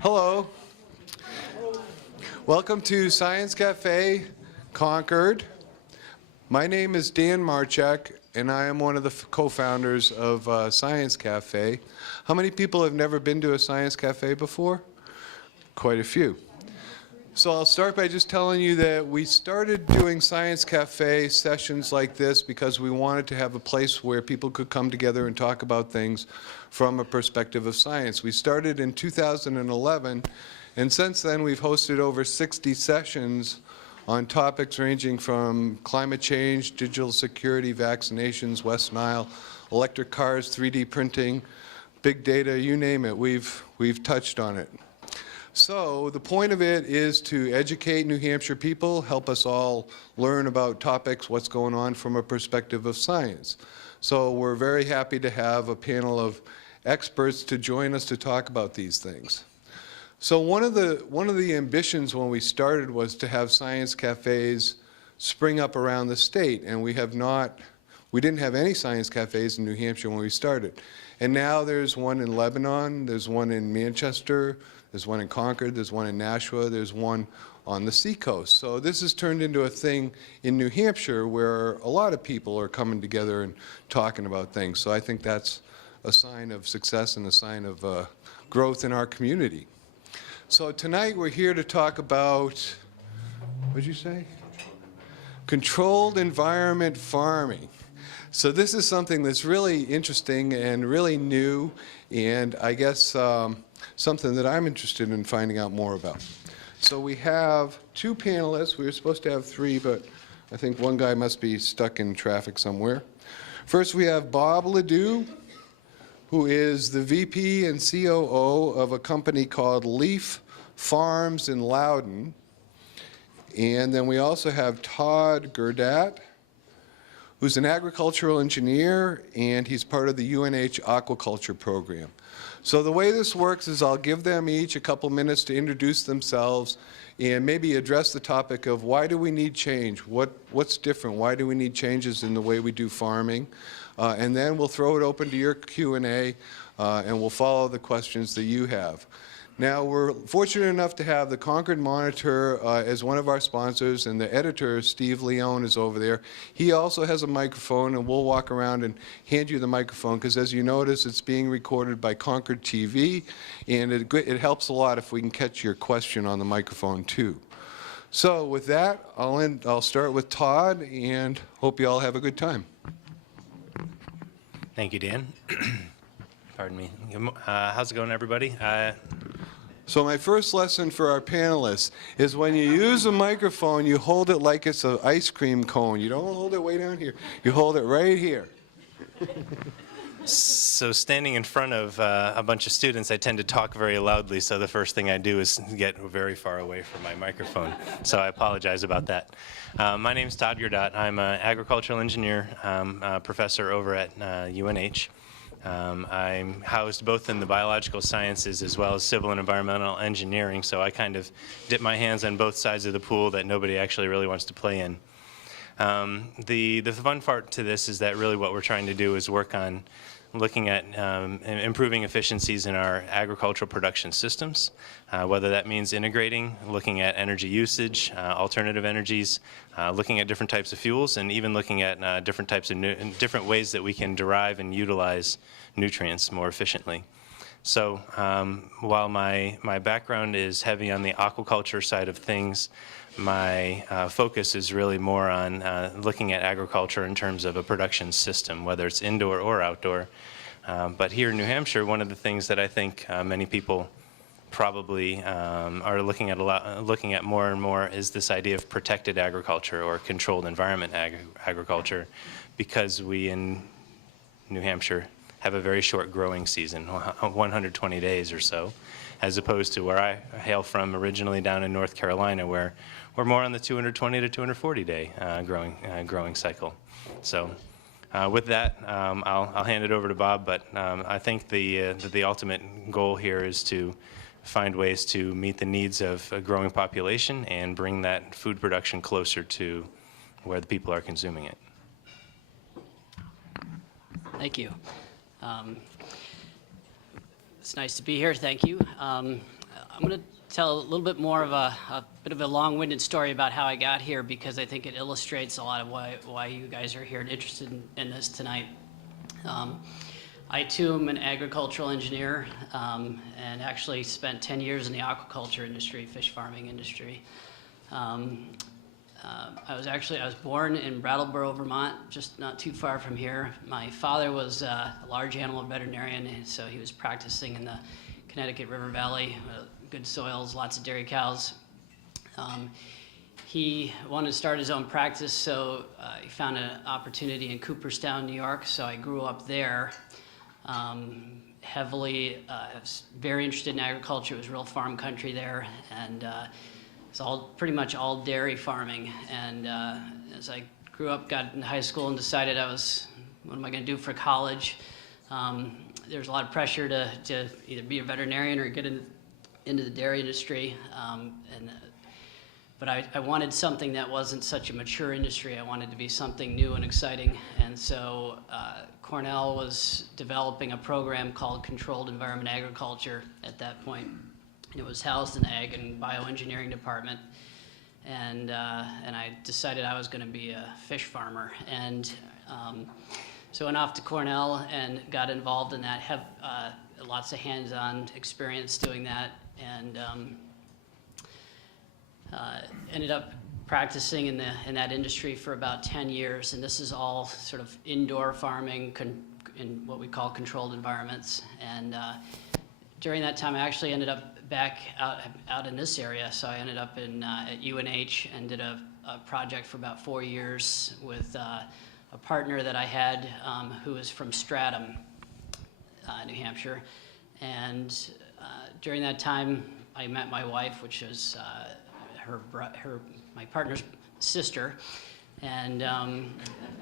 Hello. Welcome to Science Cafe, Concord. My name is Dan Marchek, and I am one of the co-founders of Science Cafe. How many people have never been to a Science Cafe before? Quite a few. So I'll start by just telling you that we started doing Science Cafe sessions like this because we wanted to have a place where people could come together and talk about things from a perspective of science. We started in 2011, and since then we've hosted over 60 sessions on topics ranging from climate change, digital security, vaccinations, West Nile, electric cars, 3D printing, big data, you name it, we've touched on it. So the point of it is to educate New Hampshire people, help us all learn about topics, what's going on from a perspective of science. So we're very happy to have a panel of experts to join us to talk about these things. So one of the ambitions when we started was to have science cafes spring up around the state, and we didn't have any science cafes in New Hampshire when we started. And now there's one in Lebanon, there's one in Manchester, there's one in Concord, there's one in Nashua, there's one on the seacoast. So this has turned into a thing in New Hampshire where a lot of people are coming together and talking about things. So I think that's a sign of success and a sign of growth in our community. So tonight we're here to talk about, what did you say? Controlled environment farming. So this is something that's really interesting and really new, and I guess something that I'm interested in finding out more about. So we have two panelists. We were supposed to have three, but I think one guy must be stuck in traffic somewhere. First we have Bob Ledoux, who is the VP and COO of a company called Leaf Farms in Loudon. And then we also have Todd Gurdat, who's an agricultural engineer, and he's part of the UNH aquaculture program. So the way this works is I'll give them each a couple minutes to introduce themselves and maybe address the topic of why do we need change? What's different? Why do we need changes in the way we do farming? And then we'll throw it open to your Q&A, and we'll follow the questions that you have. Now, we're fortunate enough to have the Concord Monitor as one of our sponsors, and the editor, Steve Leone, is over there. He also has a microphone, and we'll walk around and hand you the microphone, because as you notice, it's being recorded by Concord TV, and it helps a lot if we can catch your question on the microphone, too. So with that, I'll start with Todd, and hope you all have a good time. Thank you, Dan. Pardon me. How's it going, everybody? So my first lesson for our panelists is when you use a microphone, you hold it like it's an ice cream cone. You don't hold it way down here. You hold it right here. So standing in front of a bunch of students, I tend to talk very loudly, so the first thing I do is get very far away from my microphone. So I apologize about that. My name is Todd Gurdat. I'm an agricultural engineer, professor over at UNH. I'm housed both in the biological sciences as well as civil and environmental engineering, so I kind of dip my hands on both sides of the pool that nobody actually really wants to play in. The fun part to this is that really what we're trying to do is work on looking at improving efficiencies in our agricultural production systems, whether that means integrating, looking at energy usage, alternative energies, looking at different types of fuels, and even looking at different ways that we can derive and utilize nutrients more efficiently. So while my background is heavy on the aquaculture side of things, my focus is really more on looking at agriculture in terms of a production system, whether it's indoor or outdoor. But here in New Hampshire, one of the things that I think many people probably are looking at more and more is this idea of protected agriculture or controlled environment agriculture, because we in New Hampshire have a very short growing season, 120 days or so, as opposed to where I hail from originally down in North Carolina, where we're more on the 220 to 240 day growing cycle. So with that, I'll hand it over to Bob, but I think the ultimate goal here is to find ways to meet the needs of a growing population and bring that food production closer to where the people are consuming it. Thank you. It's nice to be here. Thank you. I'm going to tell a little bit more of a bit of a long-winded story about how I got here, because I think it illustrates a lot of why you guys are here and interested in this tonight. I too am an agricultural engineer, and actually spent 10 years in the aquaculture industry, fish farming industry. I was born in Brattleboro, Vermont, just not too far from here. My father was a large animal veterinarian, and so he was practicing in the Connecticut River Valley, good soils, lots of dairy cows. He wanted to start his own practice, so he found an opportunity in Cooperstown, New York, so I grew up there. I was very interested in agriculture. It was real farm country there, and it's pretty much all dairy farming. And as I grew up, got into high school, and decided what am I going to do for college? There's a lot of pressure to either be a veterinarian or get into the dairy industry. But I wanted something that wasn't such a mature industry. I wanted to be something new and exciting. And so Cornell was developing a program called Controlled Environment Agriculture at that point. It was housed in the Ag and Bioengineering department. And I decided I was going to be a fish farmer. And so I went off to Cornell and got involved in that, have lots of hands-on experience doing that, and ended up practicing in that industry for about 10 years. And this is all sort of indoor farming in what we call controlled environments. And during that time, I actually ended up back out in this area. So I ended up at UNH and did a project for about 4 years with a partner that I had who was from Stratham, New Hampshire. And during that time, I met my wife, which is my partner's sister. And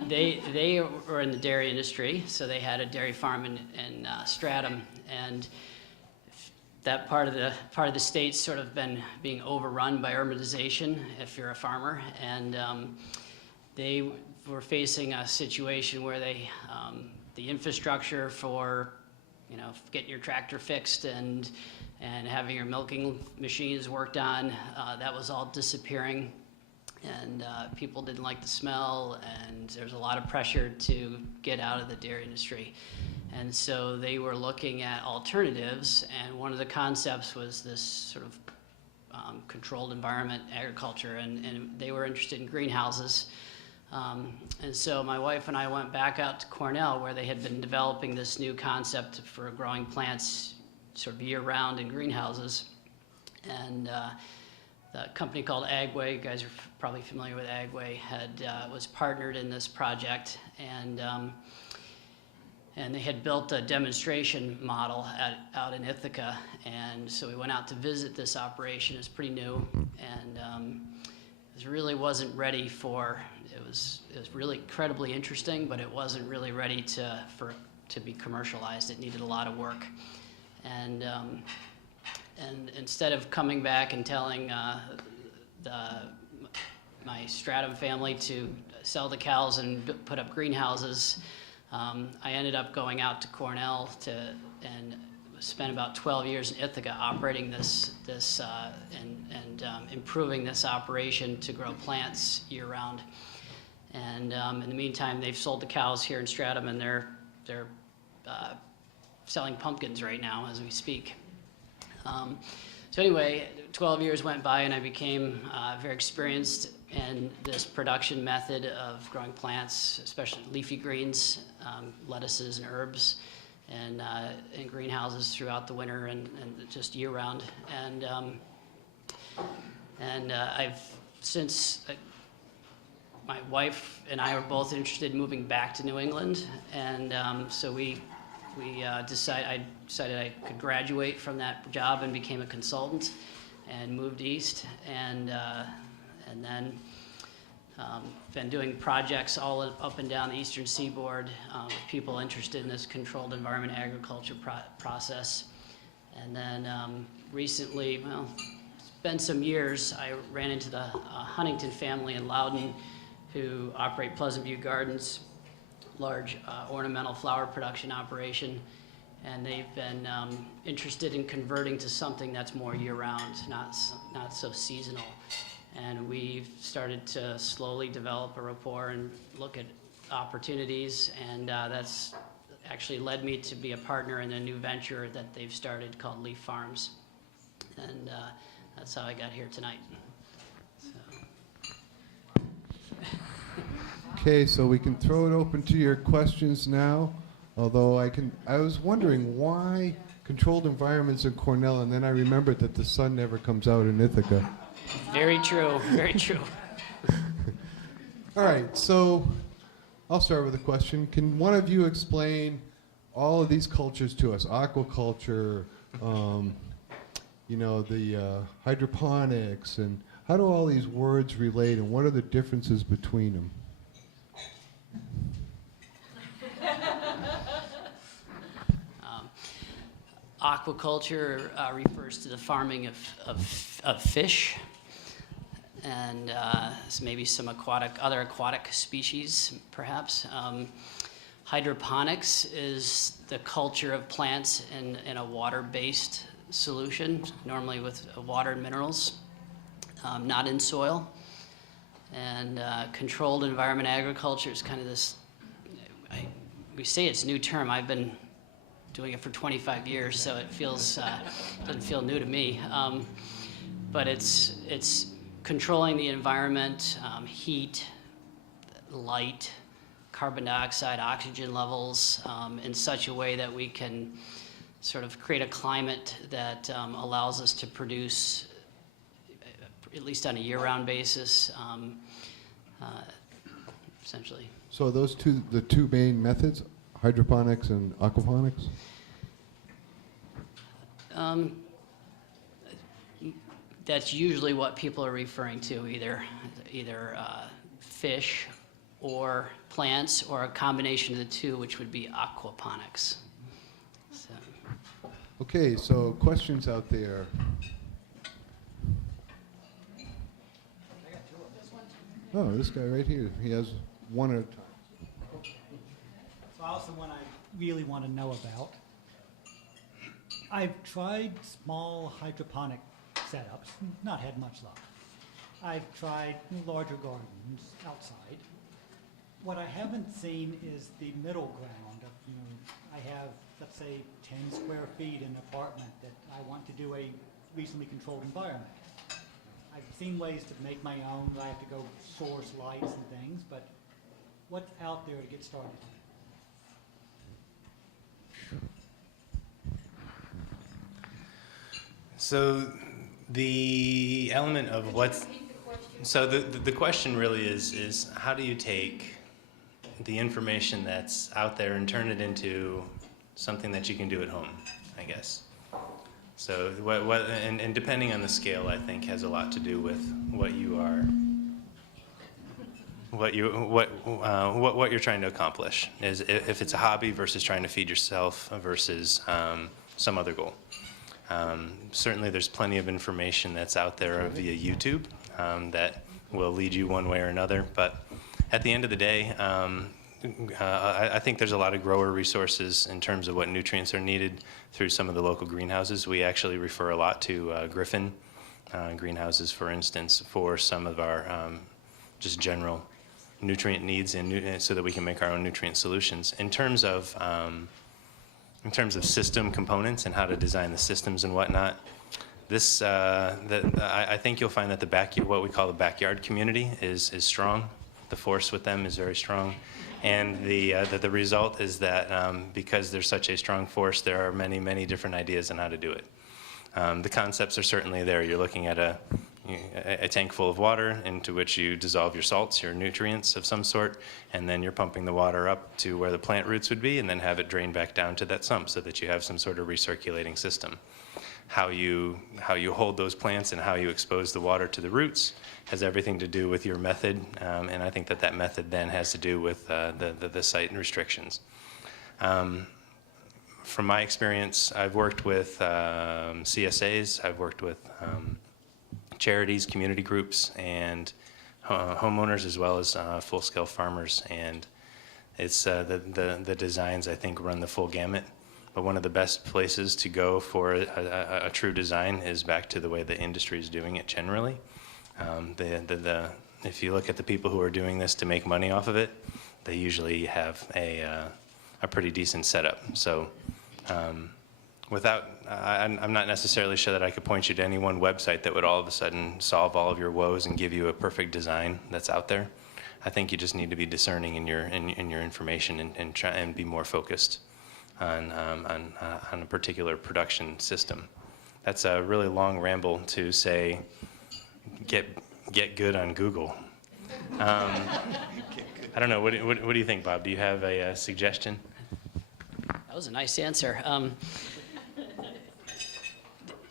they were in the dairy industry, so they had a dairy farm in Stratham. And that part of the state's sort of been being overrun by urbanization if you're a farmer. And they were facing a situation where the infrastructure for getting your tractor fixed and having your milking machines worked on, that was all disappearing. And people didn't like the smell, and there's a lot of pressure to get out of the dairy industry. And so they were looking at alternatives, and one of the concepts was this sort of controlled environment agriculture, and they were interested in greenhouses. And so my wife and I went back out to Cornell, where they had been developing this new concept for growing plants sort of year-round in greenhouses. And the company called Agway, you guys are probably familiar with Agway, was partnered in this project, and they had built a demonstration model out in Ithaca. And so we went out to visit this operation. It's pretty new, and it really wasn't ready for. It was really incredibly interesting, but it wasn't really ready to be commercialized. It needed a lot of work, and instead of coming back and telling my Stratham family to sell the cows and put up greenhouses, I ended up going out to Cornell and spent about 12 years in Ithaca operating this and improving this operation to grow plants year-round. And in the meantime, they've sold the cows here in Stratham, and they're selling pumpkins right now as we speak. So anyway, 12 years went by, and I became very experienced in this production method of growing plants, especially leafy greens, lettuces and herbs, and in greenhouses throughout the winter and just year-round. And I've since. My wife and I were both interested in moving back to New England, and so I decided I could graduate from that job and became a consultant, and moved east, and then been doing projects all up and down the eastern seaboard with people interested in this controlled environment agriculture process, and then recently, well, it's been some years, I ran into the Huntington family in Loudon who operate Pleasant View Gardens, large ornamental flower production operation, and they've been interested in converting to something that's more year-round, not so seasonal. And we've started to slowly develop a rapport and look at opportunities, and that's actually led me to be a partner in a new venture that they've started called Leaf Farms. And that's how I got here tonight. So. Okay, so we can throw it open to your questions now. Although I was wondering why controlled environments in Cornell, and then I remembered that the sun never comes out in Ithaca. Very true, very true. All right, so I'll start with a question. Can one of you explain all of these cultures to us? Aquaculture, the hydroponics, and how do all these words relate, and what are the differences between them? Aquaculture refers to the farming of fish and maybe some other aquatic species, perhaps. Hydroponics is the culture of plants in a water-based solution, normally with water and minerals, not in soil. And controlled environment agriculture is kind of this, we say it's a new term. I've been doing it for 25 years, so it feels doesn't feel new to me. But it's controlling the environment, heat, light, carbon dioxide, oxygen levels in such a way that we can sort of create a climate that allows us to produce, at least on a year-round basis, essentially. So are those the two main methods, hydroponics and aquaponics? That's usually what people are referring to, either fish or plants, or a combination of the two, which would be aquaponics. So. Okay, so questions out there? Oh, this guy right here, he has one at a time. So also one I really want to know about. I've tried small hydroponic setups, not had much luck. I've tried larger gardens outside. What I haven't seen is the middle ground of, I have, let's say, 10 square feet in an apartment that I want to do a reasonably controlled environment. I've seen ways to make my own. I have to go source lights and things, but what's out there to get started? So the element of what's, so the question really is how do you take the information that's out there and turn it into something that you can do at home, I guess. So and depending on the scale, I think has a lot to do with what you are, what you're trying to accomplish. Is if it's a hobby versus trying to feed yourself versus some other goal. Certainly there's plenty of information that's out there via YouTube that will lead you one way or another, but at the end of the day, I think there's a lot of grower resources in terms of what nutrients are needed through some of the local greenhouses. We actually refer a lot to Griffin greenhouses, for instance, for some of our just general nutrient needs and so that we can make our own nutrient solutions. In terms of system components and how to design the systems and whatnot, this I think you'll find that what we call the backyard community is strong. The force with them is very strong, and the result is that because there's such a strong force, there are many different ideas on how to do it. The concepts are certainly there. You're looking at a tank full of water into which you dissolve your salts, your nutrients of some sort, and then you're pumping the water up to where the plant roots would be and then have it drain back down to that sump so that you have some sort of recirculating system. How you hold those plants and how you expose the water to the roots has everything to do with your method, and I think that method then has to do with the site and restrictions. from my experience, I've worked with CSAs, I've worked with charities, community groups, and homeowners, as well as full-scale farmers. And it's the designs, I think, run the full gamut. But one of the best places to go for a true design is back to the way the industry is doing it generally. If you look at the people who are doing this to make money off of it, they usually have a pretty decent setup. So I'm not necessarily sure that I could point you to any one website that would all of a sudden solve all of your woes and give you a perfect design that's out there. I think you just need to be discerning in your information and try and be more focused on a particular production system. That's a really long ramble to say, get good on Google. I don't know. What do you think, Bob? Do you have a suggestion? That was a nice answer.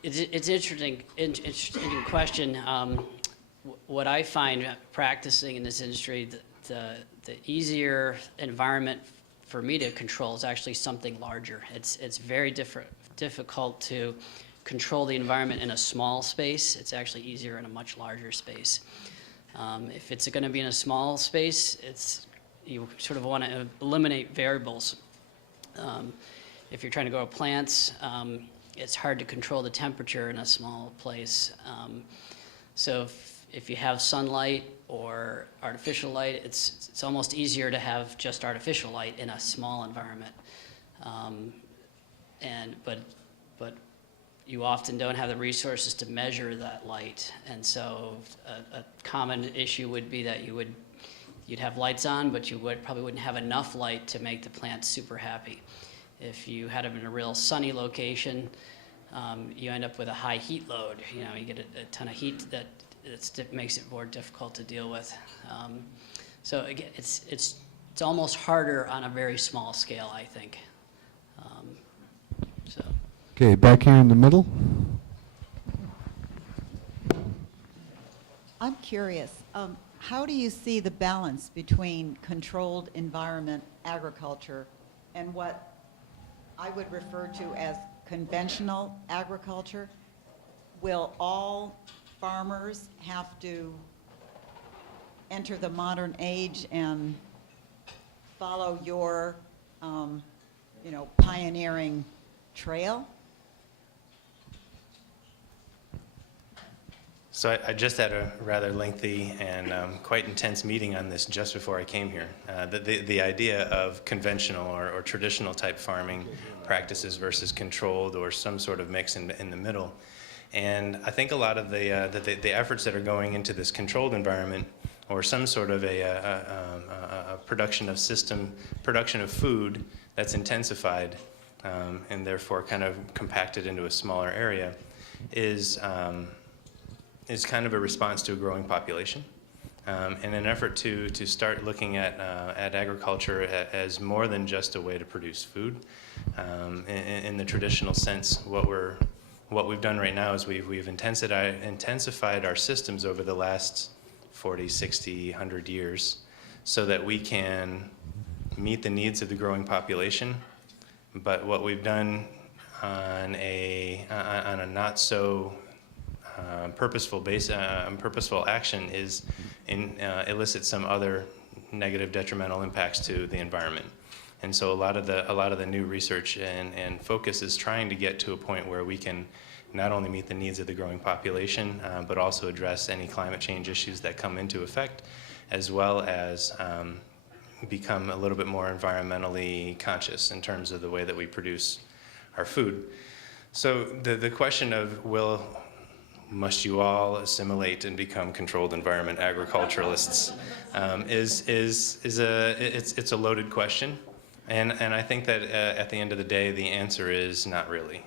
It's interesting question. What I find practicing in this industry, the easier environment for me to control is actually something larger. It's very difficult to control the environment in a small space. It's actually easier in a much larger space. If it's going to be in a small space, you sort of want to eliminate variables. If you're trying to grow plants, it's hard to control the temperature in a small place. So if you have sunlight or artificial light, it's almost easier to have just artificial light in a small environment. But you often don't have the resources to measure that light, and so a common issue would be that you'd have lights on, but you probably wouldn't have enough light to make the plant super happy. If you had them in a real sunny location, you end up with a high heat load. You get a ton of heat that makes it more difficult to deal with. So again, it's almost harder on a very small scale, I think. Okay, back here in the middle. I'm curious, how do you see the balance between controlled environment agriculture and what I would refer to as conventional agriculture? Will all farmers have to enter the modern age and follow your, pioneering trail? So I just had a rather lengthy and quite intense meeting on this just before I came here. The idea of conventional or traditional type farming practices versus controlled or some sort of mix in the middle. And I think a lot of the efforts that are going into this controlled environment or some sort of a production of food that's intensified and therefore kind of compacted into a smaller area is kind of a response to a growing population. In an effort to start looking at agriculture as more than just a way to produce food. In the traditional sense, what we've done right now is we've intensified our systems over the last 40, 60, 100 years so that we can meet the needs of the growing population. But what we've done on a not so purposeful action is elicit some other negative detrimental impacts to the environment. And so a lot of the new research and focus is trying to get to a point where we can not only meet the needs of the growing population, but also address any climate change issues that come into effect, as well as become a little bit more environmentally conscious in terms of the way that we produce our food. So the question of must you all assimilate and become controlled environment agriculturalists it's a loaded question, and I think that at the end of the day the answer is not really.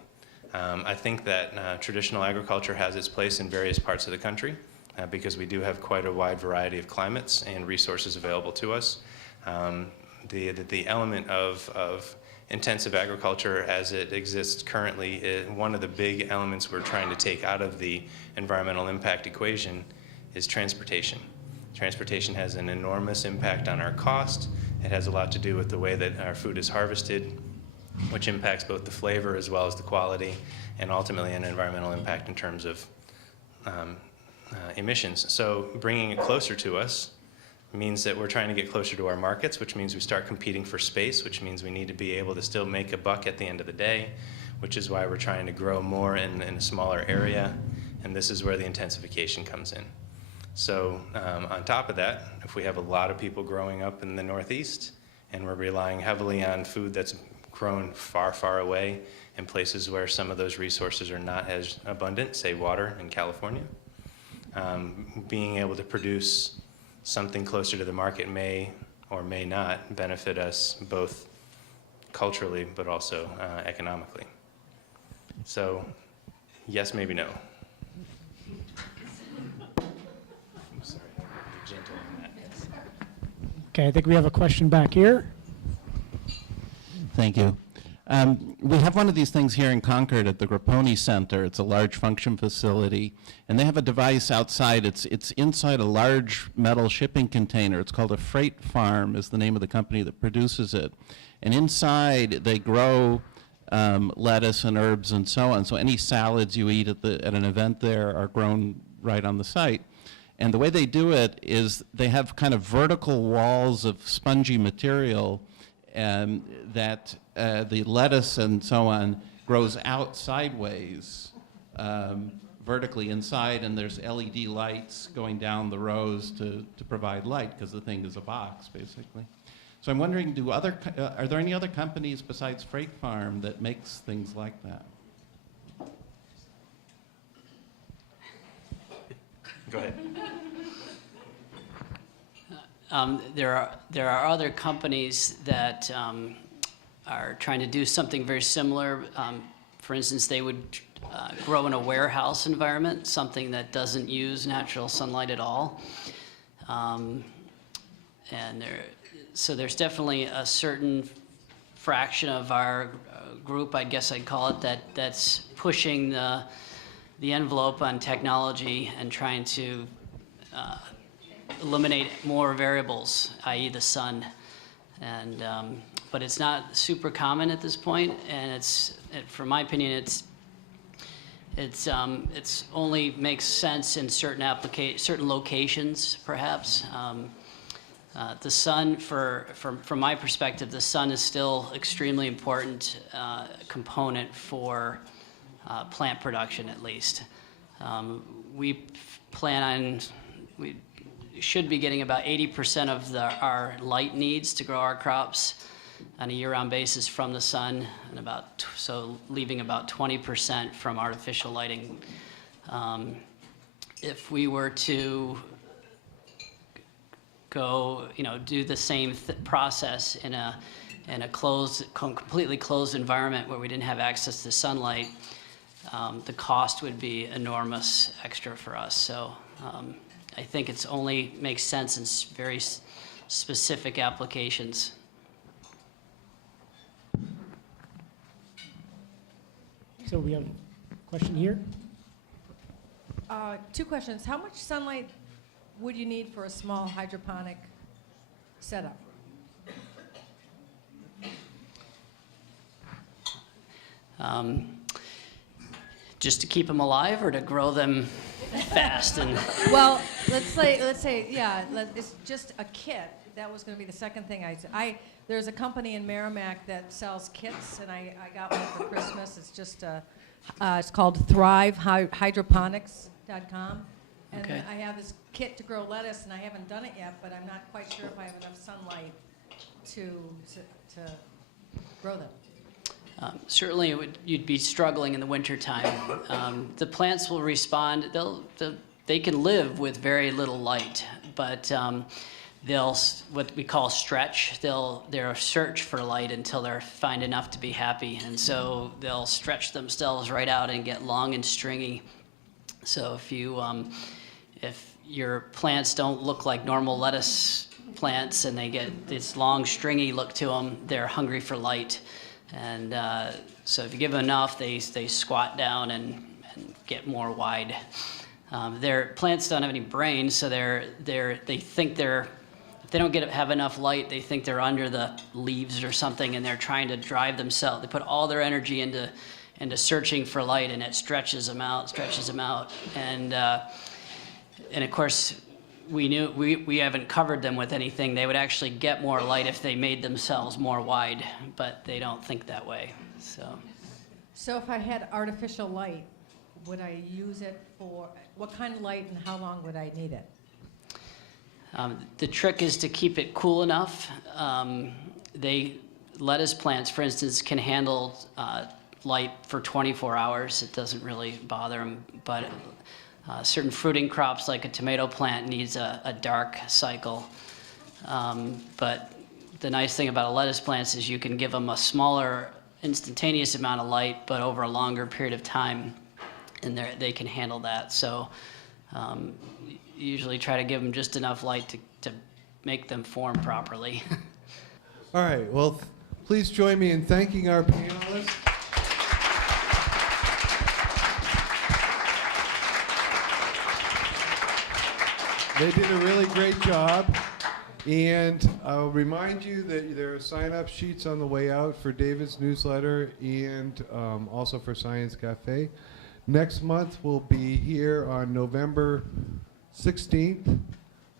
I think that traditional agriculture has its place in various parts of the country because we do have quite a wide variety of climates and resources available to us. The element of intensive agriculture as it exists currently, one of the big elements we're trying to take out of the environmental impact equation is transportation. Transportation has an enormous impact on our cost. It has a lot to do with the way that our food is harvested. which impacts both the flavor as well as the quality, and ultimately an environmental impact in terms of emissions. So bringing it closer to us means that we're trying to get closer to our markets, which means we start competing for space, which means we need to be able to still make a buck at the end of the day, which is why we're trying to grow more in a smaller area, and this is where the intensification comes in. So on top of that, if we have a lot of people growing up in the Northeast, and we're relying heavily on food that's grown far, far away in places where some of those resources are not as abundant, say water in California, being able to produce something closer to the market may or may not benefit us both culturally but also economically. So yes, maybe no. I'm sorry, be gentle on that. Okay, I think we have a question back here. Thank you. We have one of these things here in Concord at the Grapponi Center. It's a large function facility, and they have a device outside. It's inside a large metal shipping container. It's called a freight farm, is the name of the company that produces it. And inside, they grow lettuce and herbs and so on. So any salads you eat at an event there are grown right on the site. And the way they do it is they have kind of vertical walls of spongy material that the lettuce and so on grows out sideways, vertically inside, and there's LED lights going down the rows to provide light, because the thing is a box, basically. So I'm wondering, are there any other companies besides Freight Farm that makes things like that? Go ahead. There are other companies that are trying to do something very similar. For instance, they would grow in a warehouse environment, something that doesn't use natural sunlight at all. So there's definitely a certain fraction of our group, I guess I'd call it, that's pushing the envelope on technology and trying to eliminate more variables, i.e. the sun. And but it's not super common at this point, and from my opinion, it's only makes sense in certain locations, perhaps. The sun, from my perspective, the sun is still extremely important component for plant production, at least. We should be getting about 80% of our light needs to grow our crops on a year-round basis from the sun, and so leaving about 20% from artificial lighting. If we were to go, do the same process in a completely closed environment where we didn't have access to sunlight, the cost would be enormous extra for us. So I think it's only makes sense in very specific applications. So we have a question here. Two questions. How much sunlight would you need for a small hydroponic setup? Just to keep them alive, or to grow them fast? And Well, let's say, yeah, it's just a kit. That was going to be the second thing I said. There's a company in Merrimack that sells kits, and I got one for Christmas. It's just it's called Hydroponics.com. And Okay. I have this kit to grow lettuce, and I haven't done it yet, but I'm not quite sure if I have enough sunlight to grow them. Certainly, you'd be struggling in the wintertime. The plants will respond. They can live with very little light, but they'll, what we call stretch, they'll search for light until they find enough to be happy, and so they'll stretch themselves right out and get long and stringy. So if your plants don't look like normal lettuce plants and they get this long stringy look to them, they're hungry for light. And so if you give them enough, they squat down and get more wide. Their plants don't have any brains, so they think they're they don't have enough light. They think they're under the leaves or something, and they're trying to drive themselves. They put all their energy into searching for light, and it stretches them out. And of course, we haven't covered them with anything. They would actually get more light if they made themselves more wide, but they don't think that way. So if I had artificial light, would I use it for, what kind of light and how long would I need it? The trick is to keep it cool enough. Lettuce plants, for instance, can handle light for 24 hours. It doesn't really bother them, but certain fruiting crops like a tomato plant needs a dark cycle. But the nice thing about a lettuce plant is you can give them a smaller instantaneous amount of light, but over a longer period of time, and they can handle that. So usually try to give them just enough light to make them form properly. All right, well, please join me in thanking our panelists. They did a really great job. And I'll remind you that there are sign-up sheets on the way out for David's newsletter and also for Science Cafe. Next month, we'll be here on November 16th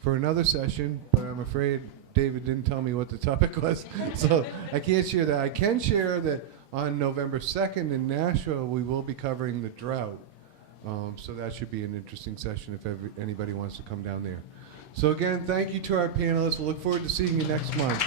for another session, but I'm afraid David didn't tell me what the topic was, so I can't share that. I can share that on November 2nd in Nashville, we will be covering the drought. So that should be an interesting session if anybody wants to come down there. So again, thank you to our panelists. We'll look forward to seeing you next month.